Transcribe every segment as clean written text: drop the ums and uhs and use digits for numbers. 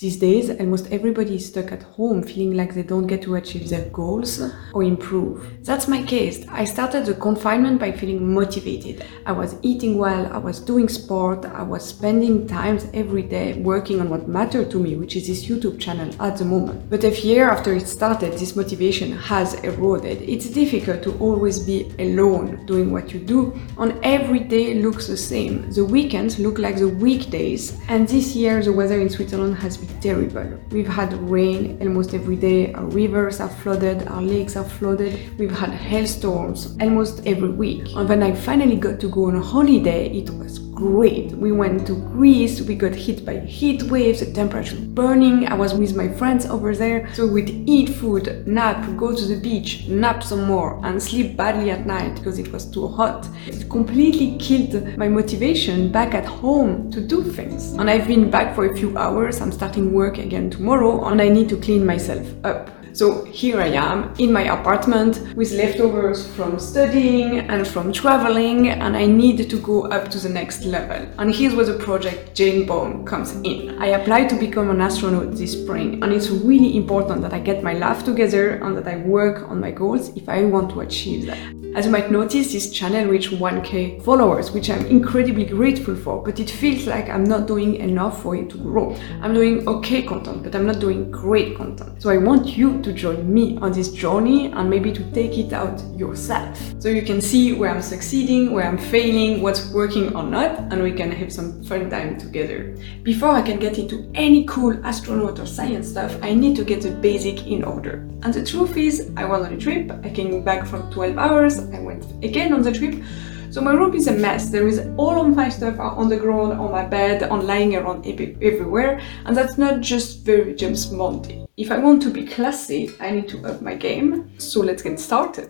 These days, almost everybody is stuck at home feeling like they don't get to achieve their goals or improve. That's my case. I started the confinement by feeling motivated. I was eating well, I was doing sport, I was spending time every day working on what mattered to me, which is this YouTube channel at the moment. But a year after it started, this motivation has eroded. It's difficult to always be alone doing what you do, and every day looks the same. The weekends look like the weekdays, and this year the weather in Switzerland has been terrible. We've had rain almost every day, our rivers are flooded, our lakes are flooded, we've had hailstorms almost every week. And when I finally got to go on a holiday, it was great. We went to Greece, we got hit by heat waves, the temperature was burning, I was with my friends over there, so we'd eat food, nap, go to the beach, nap some more, and sleep badly at night because it was too hot. It completely killed my motivation back at home to do things. And I've been back for a few hours, I'm starting work again tomorrow, and I need to clean myself up. So here I am in my apartment with leftovers from studying and from traveling, and I need to go up to the next level. And here's where the project Jane Bone comes in. I applied to become an astronaut this spring, and it's really important that I get my life together and that I work on my goals if I want to achieve that. As you might notice, this channel reached 1K followers, which I'm incredibly grateful for, but it feels like I'm not doing enough for it to grow. I'm doing okay content, but I'm not doing great content. So I want you to join me on this journey and maybe to take it out yourself. So you can see where I'm succeeding, where I'm failing, what's working or not, and we can have some fun time together. Before I can get into any cool astronaut or science stuff, I need to get the basic in order. And the truth is, I was on a trip, I came back from 12 hours, I went again on the trip, so my room is a mess. There is all of my stuff on the ground, on my bed, on lying around everywhere, and that's not just very James Bondy. If I want to be classy, I need to up my game, so let's get started.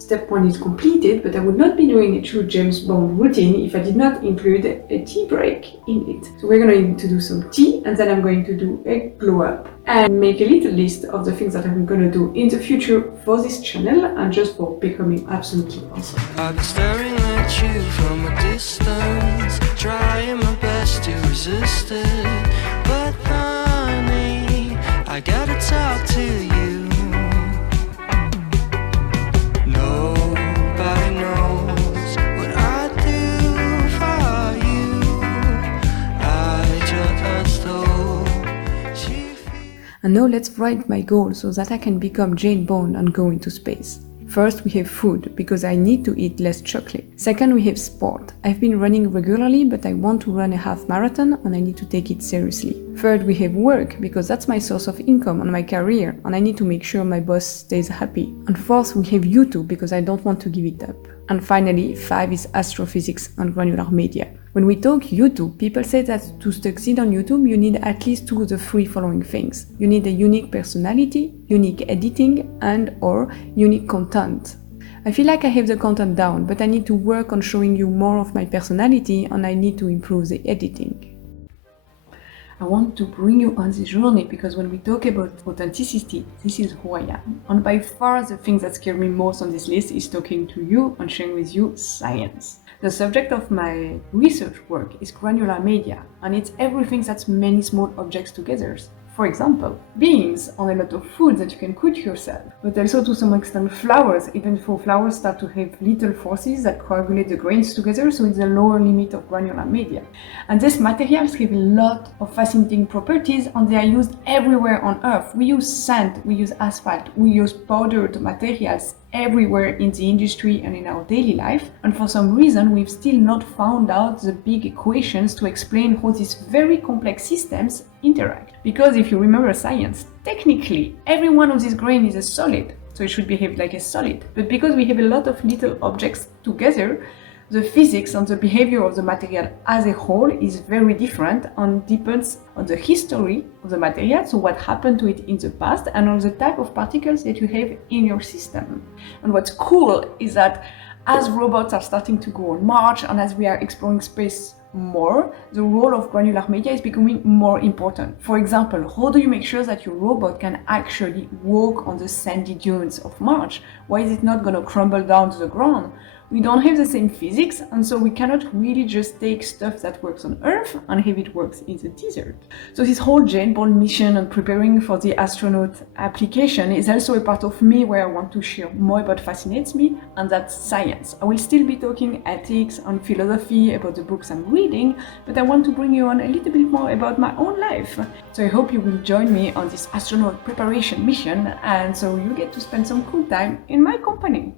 Step 1 is completed, but I would not be doing a true James Bond routine if I did not include a tea break in it. So we're going to do some tea, and then I'm going to do a glow up and make a little list of the things that I'm going to do in the future for this channel and just for becoming absolutely awesome. I've been staring at you from a distance, trying my best to resist it, but honey, I gotta talk to you. And now let's write my goals so that I can become Jane Bone and go into space. First, we have food, because I need to eat less chocolate. Second, we have sport. I've been running regularly, but I want to run a half marathon and I need to take it seriously. Third, we have work, because that's my source of income and my career, and I need to make sure my boss stays happy. And fourth, we have YouTube, because I don't want to give it up. And finally, 5 is astrophysics and granular media. When we talk YouTube, people say that to succeed on YouTube, you need at least 2 of the 3 following things. You need a unique personality, unique editing, and or unique content. I feel like I have the content down, but I need to work on showing you more of my personality, and I need to improve the editing. I want to bring you on this journey because when we talk about authenticity, this is who I am. And by far the thing that scares me most on this list is talking to you and sharing with you science. The subject of my research work is granular media, and it's everything that's many small objects together. For example, beans on a lot of food that you can cook yourself, but also to some extent flowers, even though flowers start to have little forces that coagulate the grains together, so it's the lower limit of granular media. And these materials have a lot of fascinating properties, and they are used everywhere on Earth. We use sand, we use asphalt, we use powdered materials everywhere in the industry and in our daily life, and for some reason we've still not found out the big equations to explain how these very complex systems interact. Because if you remember science, technically every one of these grains is a solid, so it should behave like a solid. But because we have a lot of little objects together, The physics and the behavior of the material as a whole is very different and depends on the history of the material, so what happened to it in the past, and on the type of particles that you have in your system. And what's cool is that as robots are starting to go on Mars and as we are exploring space more, the role of granular media is becoming more important. For example, how do you make sure that your robot can actually walk on the sandy dunes of Mars? Why is it not going to crumble down to the ground? We don't have the same physics, and so we cannot really just take stuff that works on Earth and have it works in the desert. So this whole Jane-born mission and preparing for the astronaut application is also a part of me where I want to share more about what fascinates me, and that's science. I will still be talking ethics and philosophy about the books I'm reading, but I want to bring you on a little bit more about my own life. So I hope you will join me on this astronaut preparation mission, and so you get to spend some cool time in my company.